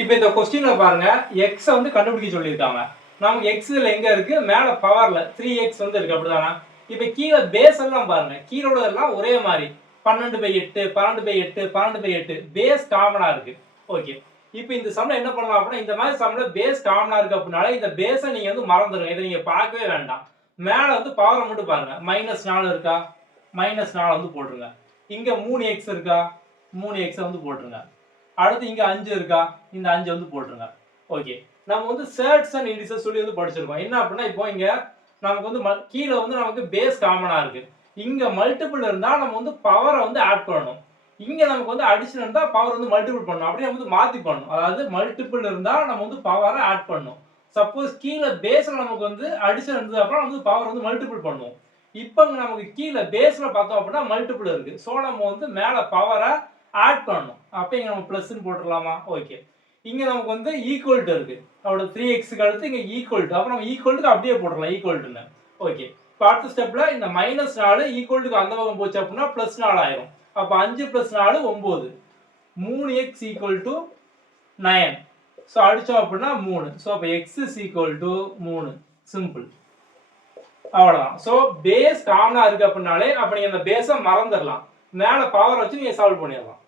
இப்போ இந்த கொஸ்டின்ல பாருங்க x வந்து கண்டுபிடிக்க சொல்லியிருக்காங்க. நமக்கு x இதுல எங்க இருக்கு? மேல பவர்ல 3x வந்து இருக்கு அப்படிதானா? இப்போ கீழ பேஸ் எல்லாம் பாருங்க. கீழ உள்ளதெல்லாம் ஒரே மாதிரி 12/8 12/8 12/8 பேஸ் காமனா இருக்கு. ஓகே. இப்போ இந்த சம்ல என்ன பண்ணலாம் அப்படின்னா இந்த மாதிரி சம்ல பேஸ் காமனா இருக்கு அப்படினால இந்த பேஸை நீங்க வந்து மறந்துடுங்க. இதை நீங்க பார்க்கவே வேண்டாம். மேல வந்து பவரை மட்டும் பாருங்க. -4 இருக்கா? -4 வந்து போட்டுருங்க. இங்க 3x இருக்கா? 3x வந்து போட்டுருங்க. அடுத்து இங்க 5 இருக்கா? இந்த 5 வந்து போட்டுருங்க. ஓகே. நம்ம வந்து சர்ட்ஸ் அண்ட் இண்டிசஸ் சொல்லி வந்து படிச்சிருக்கோம். என்ன அப்படின்னா இப்போ இங்க நமக்கு வந்து கீழ வந்து நமக்கு பேஸ் காமனா இருக்கு. இங்க மல்டிபிள் இருந்தா நம்ம வந்து பவரை வந்து ஆட் பண்ணணும். இங்க நமக்கு வந்து அடிஷன் இருந்தா பவர் வந்து மல்டிபிள் பண்ணணும். அப்படியே வந்து மாத்தி பண்ணணும். அதாவது மல்டிபிள் இருந்தா நம்ம வந்து பவரை ஆட் பண்ணணும். சப்போஸ் கீழ பேஸ்ல நமக்கு வந்து அடிஷன் இருந்தது அப்புறம் வந்து பவர் வந்து மல்டிபிள் பண்ணுவோம். இப்போ நமக்கு கீழ பேஸ்ல பார்த்தோம் அப்படின்னா மல்டிபிள் இருக்கு. சோ நம்ம வந்து மேல பவரை ஆட் பண்ணணும். அப்ப இங்க நம்ம பிளஸ்ன்னு போட்டுடலாமா? ஓகே. இங்க நமக்கு வந்து ஈக்குவல் டு இருக்கு. அதோட 3x அடுத்து இங்க ஈக்குவல் டு. அப்ப நம்ம ஈக்குவல் டு அப்படியே போட்டுறலாம் ஈக்குவல் டுன்னு. ஓகே. இப்போ அடுத்த ஸ்டெப்ல இந்த -4 ஈக்குவல் டு அந்த பக்கம் போச்சு அப்படின்னா +4 ஆயிரும். அப்ப 5 + 4 9. 3x = 9. சோ அடிச்சோம் அப்படின்னா 3. சோ அப்ப x = 3. சிம்பிள். அவ்வளவுதான். சோ பேஸ் காமனா இருக்கு அப்படினாலே அப்ப நீங்க அந்த பேஸை மறந்துடலாம். மேல பவர் வச்சு நீங்க சால்வ் பண்ணிடலாம்.